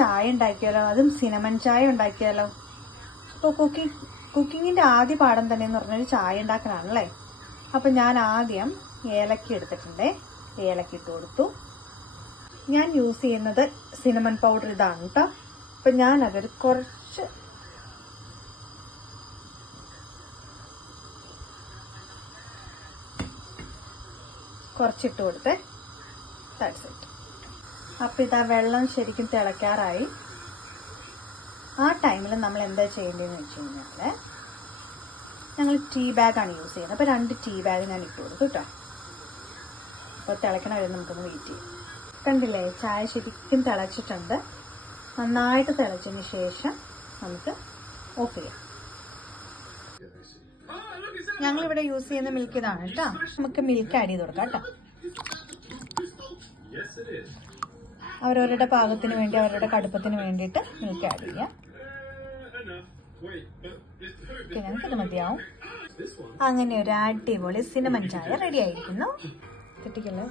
ചായ ഉണ്ടാക്കിയാലോ? അതും സിനമൺ ചായ ഉണ്ടാക്കിയാലോ? അപ്പോൾ കുക്കിങ്ങിന്റെ ആദ്യ പാഠം തന്നെ എന്ന് പറഞ്ഞാൽ ചായ ഉണ്ടാക്കാനാണല്ലേ. അപ്പം ഞാൻ ആദ്യം ഏലക്ക എടുത്തിട്ടുണ്ട്. ഏലക്ക ഇട്ട് കൊടുത്തു. ഞാൻ യൂസ് ചെയ്യുന്നത് സിനമൺ പൗഡർ ഇതാണ് കേട്ടോ. അപ്പം ഞാനതൊരു കുറച്ചിട്ട് കൊടുത്ത് ദാറ്റ്സ് ഇറ്റ്. അപ്പം ഇതാ വെള്ളം ശരിക്കും തിളയ്ക്കാറായി. ആ ടൈമിൽ നമ്മൾ എന്താ ചെയ്യേണ്ടതെന്ന് വെച്ച് കഴിഞ്ഞാൽ ഞങ്ങൾ ടീ ബാഗാണ് യൂസ് ചെയ്യുന്നത്. അപ്പോൾ 2 ടീ ബാഗ് ഞാൻ ഇട്ട് കൊടുത്തു കേട്ടോ. അപ്പോൾ തിളയ്ക്കണ വരെ നമുക്കൊന്ന് വെയിറ്റ് ചെയ്യാം. കണ്ടില്ലേ, ചായ ശരിക്കും തിളച്ചിട്ടുണ്ട്. നന്നായിട്ട് തിളച്ചതിന് ശേഷം നമുക്ക് ഓഫ് ചെയ്യാം. ഞങ്ങളിവിടെ യൂസ് ചെയ്യുന്ന മിൽക്ക് ഇതാണ് കേട്ടോ. നമുക്ക് മിൽക്ക് ആഡ് ചെയ്ത് കൊടുക്കാം കേട്ടോ. അവരവരുടെ പാകത്തിന് വേണ്ടി, അവരുടെ കടുപ്പത്തിന് വേണ്ടിയിട്ട് മിൽക്ക് ആഡ് ചെയ്യാം. ഞങ്ങൾക്കത് മതിയാവും. അങ്ങനെ ഒരു അടിപൊളി സിനമൺ ചായ റെഡി ആയിരിക്കുന്നു. കിട്ടിക്കല്ലോ.